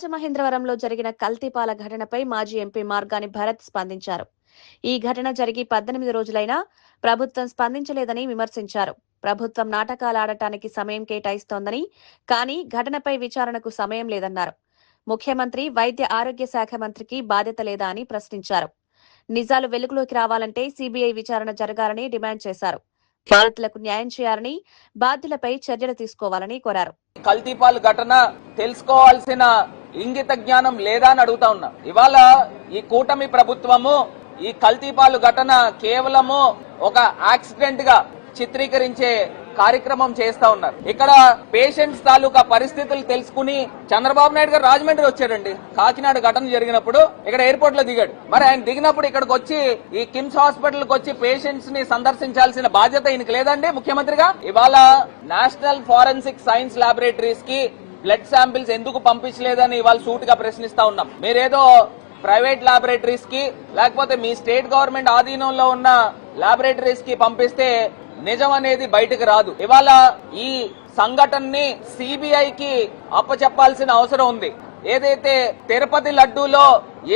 రాజమహేంద్రవరంలో జరిగిన కల్తీపాల ఘటనపై మాజీ ఎంపీ మార్గాని భరత్ స్పందించారు. ఈ ఘటన జరిగి 18 రోజులైనా ప్రభుత్వం స్పందించలేదని విమర్శించారు. ప్రభుత్వం నాటకాలాడటానికి సమయం కేటాయిస్తోందని, కానీ ఘటనపై విచారణకు సమయం లేదన్నారు. ముఖ్యమంత్రి, వైద్య ఆరోగ్య శాఖ మంత్రికి బాధ్యత లేదా అని ప్రశ్నించారు. నిజాలు వెలుగులోకి రావాలంటే సీబీఐ విచారణ జరగాలని డిమాండ్ చేశారు. బాధితులకు న్యాయం చేయాలని, బాధ్యులపై చర్యలు తీసుకోవాలని కోరారు. కల్తీపాలు ఘటన తెలుసుకోవాల్సిన ఇంగిత జ్ఞానం లేదా అని అడుగుతా ఉన్నా. ఇవాళ ఈ కూటమి ప్రభుత్వము ఈ కల్తీపాలు ఘటన కేవలము ఒక యాక్సిడెంట్ గా చిత్రీకరించే కార్యక్రమం చేస్తా ఉన్నారు. ఇక్కడ పేషెంట్స్ తాలూకా పరిస్థితులు తెలుసుకుని చంద్రబాబు నాయుడు గారు రాజమండ్రి వచ్చాడండి. కాకినాడ ఘటన జరిగినప్పుడు ఇక్కడ ఎయిర్పోర్ట్ లో దిగాడు. మరి ఆయన దిగినప్పుడు ఇక్కడికి వచ్చి ఈ కిమ్స్ హాస్పిటల్ కి వచ్చి పేషెంట్స్ ని సందర్శించాల్సిన బాధ్యత ఈయనకి లేదండి ముఖ్యమంత్రిగా? ఇవాళ నేషనల్ ఫోరెన్సిక్ సైన్స్ ల్యాబొరేటరీస్ కి బ్లడ్ శాంపిల్స్ ఎందుకు పంపించలేదని ఇవాళ సూటిగా ప్రశ్నిస్తా ఉన్నాం. మీరేదో ప్రైవేట్ ల్యాబొరేటరీస్ కి లేకపోతే మీ స్టేట్ గవర్నమెంట్ ఆధీనంలో ఉన్న ల్యాబొరేటరీస్ కి పంపిస్తే నిజం అనేది బయటకు రాదు. ఇవాళ ఈ సంఘటనని సిబిఐకి అప్పచెప్పాల్సిన అవసరం ఉంది. ఏదైతే తిరుపతి లడ్డూలో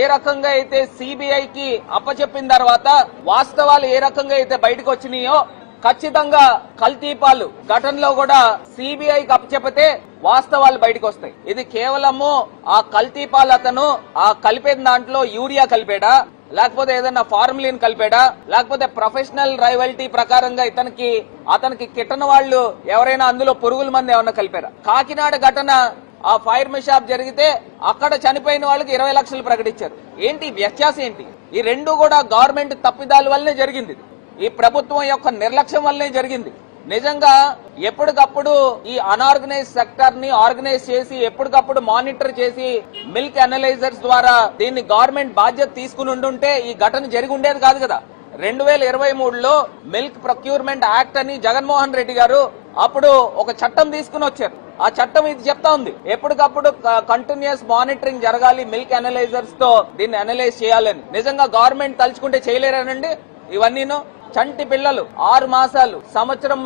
ఏ రకంగా అయితే సిబిఐకి అప్పచెప్పిన తర్వాత వాస్తవాలు ఏ రకంగా అయితే బయటకు వచ్చినాయో ఖచ్చితంగా కల్తీపాలు ఘటనలో కూడా సిబిఐకి అప్పచెప్పితే వాస్తవాలు బయటకు వస్తాయి. ఇది కేవలము ఆ కల్తీపాలు అతను ఆ కలిపే దాంట్లో యూరియా కలిపాడా, లేకపోతే ఏదైనా ఫార్ములిన్ కలిపాడా, లేకపోతే ప్రొఫెషనల్ రైవల్టీ ప్రకారంగా అతనికి కిట్టన వాళ్ళు ఎవరైనా అందులో పురుగుల మంది ఏమన్నా కలిపారా? కాకినాడ ఘటన ఆ ఫైర్ మిషాప్ జరిగితే అక్కడ చనిపోయిన వాళ్ళకి 20 లక్షలు ప్రకటించారు. ఏంటి వ్యత్యాసం ఏంటి? ఈ రెండు కూడా గవర్నమెంట్ తప్పిదాల వల్లనే జరిగింది. ఈ ప్రభుత్వం యొక్క నిర్లక్ష్యం వల్లనే జరిగింది. నిజంగా ఎప్పటికప్పుడు ఈ అన్ఆర్గనైజ్ సెక్టర్ ని ఆర్గనైజ్ చేసి ఎప్పటికప్పుడు మానిటర్ చేసి మిల్క్ అనలైజర్స్ ద్వారా దీన్ని గవర్నమెంట్ బాధ్యత తీసుకుని ఉండుంటే ఈ ఘటన జరిగి ఉండేది కాదు కదా. 2023లో మిల్క్ ప్రొక్యూర్మెంట్ యాక్ట్ అని జగన్మోహన్ రెడ్డి గారు అప్పుడు ఒక చట్టం తీసుకుని వచ్చారు. ఆ చట్టం ఇది చెప్తా ఉంది, ఎప్పటికప్పుడు కంటిన్యూస్ మానిటరింగ్ జరగాలి, మిల్క్ అనలైజర్స్ తో దీన్ని అనలైజ్ చేయాలని. నిజంగా గవర్నమెంట్ తలుచుకుంటే చేయలేరనండి ఇవన్నీను? చంటి పిల్లలు 6 మాసాలు సంవత్సరం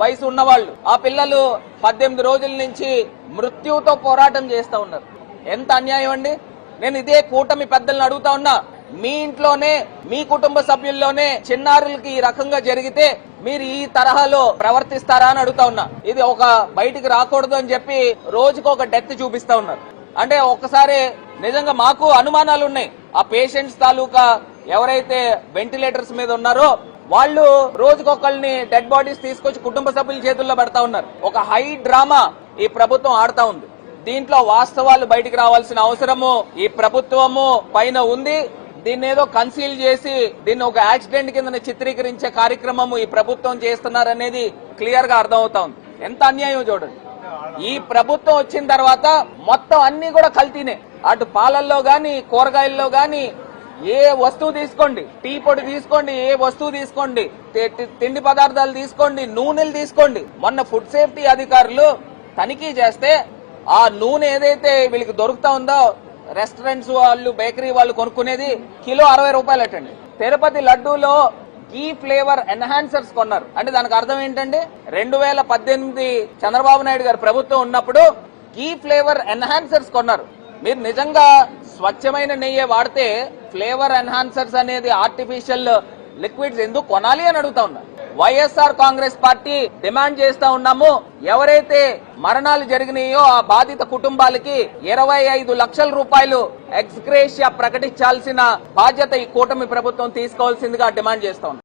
వయసు ఉన్నవాళ్ళు, ఆ పిల్లలు 18 రోజుల నుంచి మృత్యువుతో పోరాటం చేస్తా ఉన్నారు. ఎంత అన్యాయం అండి. నేను ఇదే కూటమి పెద్దలను అడుగుతా ఉన్నా, మీ ఇంట్లోనే మీ కుటుంబ సభ్యుల్లోనే చిన్నారులకి ఈ రకంగా జరిగితే మీరు ఈ తరహాలో ప్రవర్తిస్తారా అని అడుగుతా ఉన్నా. ఇది ఒక బయటికి రాకూడదు అని చెప్పి రోజుకు ఒక డెత్ చూపిస్తా ఉన్నారు. అంటే ఒక్కసారి నిజంగా మాకు అనుమానాలు ఉన్నాయి. ఆ పేషెంట్స్ తాలూకా ఎవరైతే వెంటిలేటర్స్ మీద ఉన్నారో వాళ్ళు రోజుకొకళ్ళని డెడ్ బాడీస్ తీసుకొచ్చి కుటుంబ సభ్యుల చేతుల్లో పెడతా ఉన్నారు. ఒక హై డ్రామా ఈ ప్రభుత్వం ఆడుతా ఉంది. దీంట్లో వాస్తవాలు బయటికి రావాల్సిన అవసరము ఈ ప్రభుత్వము పైన ఉంది. దీన్ని ఏదో కన్సీల్ చేసి దీన్ని ఒక యాక్సిడెంట్ కింద చిత్రీకరించే కార్యక్రమము ఈ ప్రభుత్వం చేస్తున్నారనేది క్లియర్ గా అర్థమవుతా ఉంది. ఎంత అన్యాయం చూడండి. ఈ ప్రభుత్వం వచ్చిన తర్వాత మొత్తం అన్ని కూడా కల్తీనే. అటు పాలల్లో గాని, కూరగాయల్లో గాని, ఏ వస్తువు తీసుకోండి, టీ పొడి తీసుకోండి, ఏ వస్తువు తీసుకోండి, తిండి పదార్థాలు తీసుకోండి, నూనెలు తీసుకోండి. మొన్న ఫుడ్ సేఫ్టీ అధికారులు తనిఖీ చేస్తే ఆ నూనె ఏదైతే వీళ్ళకి దొరుకుతా ఉందో రెస్టారెంట్స్ వాళ్ళు, బేకరీ వాళ్ళు కొనుక్కునేది కిలో 60 రూపాయలు అటండి. తిరుపతి లడ్డూలో గీ ఫ్లేవర్ ఎన్హాన్సర్స్ కొన్నారు. అంటే దానికి అర్థం ఏంటండి? 2018 చంద్రబాబు నాయుడు గారు ప్రభుత్వం ఉన్నప్పుడు గీ ఫ్లేవర్ ఎన్హాన్సర్స్ కొన్నారు. మీరు నిజంగా స్వచ్ఛమైన నెయ్యి వాడితే ఫ్లేవర్ ఎన్హాన్సర్స్ అనేది ఆర్టిఫిషియల్ లిక్విడ్స్ ఎందుకు కొనాలి అని అడుగుతా ఉన్నా. వైఎస్ఆర్ కాంగ్రెస్ పార్టీ డిమాండ్ చేస్తా ఉన్నాము, ఎవరైతే మరణాలు జరిగినాయో ఆ బాధిత కుటుంబాలకి 25 లక్షల రూపాయలు ఎక్స్గ్రేషియా ప్రకటించాల్సిన బాధ్యత ఈ కూటమి ప్రభుత్వం తీసుకోవాల్సిందిగా డిమాండ్ చేస్తా ఉన్నాం.